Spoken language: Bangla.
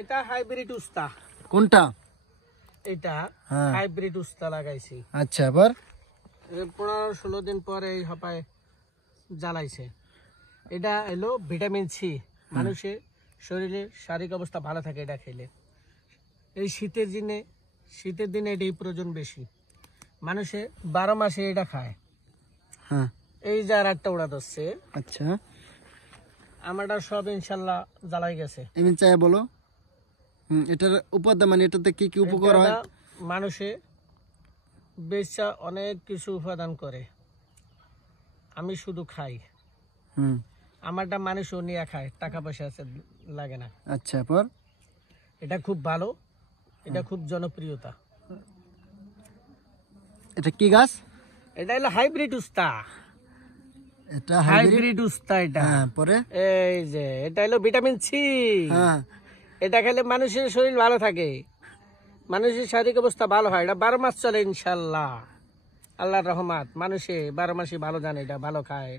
এটা হাইব্রিড উস্তা। কোনটা? এটা হ্যাঁ হাইব্রিড উস্তা লাগাইছি। আচ্ছা, আবার 15-16 দিন পরে এই হপায় জ্বালাইছে। এটা এলো ভিটামিন সি, মানুষের শরীরে শারীরিক অবস্থা ভালো থাকে এটা খেলে। এই শীতের দিনে এটাই প্রয়োজন বেশি। মানুষে 12 মাসে এটা খায়। হ্যাঁ এই যার একটা উড়া ধরছে, আচ্ছা আমারটা সব ইনশাল্লাহ জ্বালাই গেছে। এমনি চাই বলো। এটার উপাদান মানে এটাতে কি কি উপকার হয়? মানুষে বেচা অনেক কিছু উপাদান করে, আমি শুধু খাই। আমারটা মানুষও নিয়ে খায়, টাকা পয়সা আছে লাগে না। আচ্ছা, পর এটা খুব ভালো, এটা খুব জনপ্রিয়তা। এটা কি গাছ? এটা হলো হাইব্রিড উস্তা। এটা হাইব্রিড উস্তা এটা। হ্যাঁ, পরে এই যে এটা হলো ভিটামিন সি। হ্যাঁ এটা খেলে মানুষের শরীর ভালো থাকে, মানুষের শারীরিক অবস্থা ভালো হয়। এটা 12 মাস চলে ইনশাল্লাহ, আল্লাহর রহমত। মানুষে 12 মাসে ভালো জানে, এটা ভালো খায়।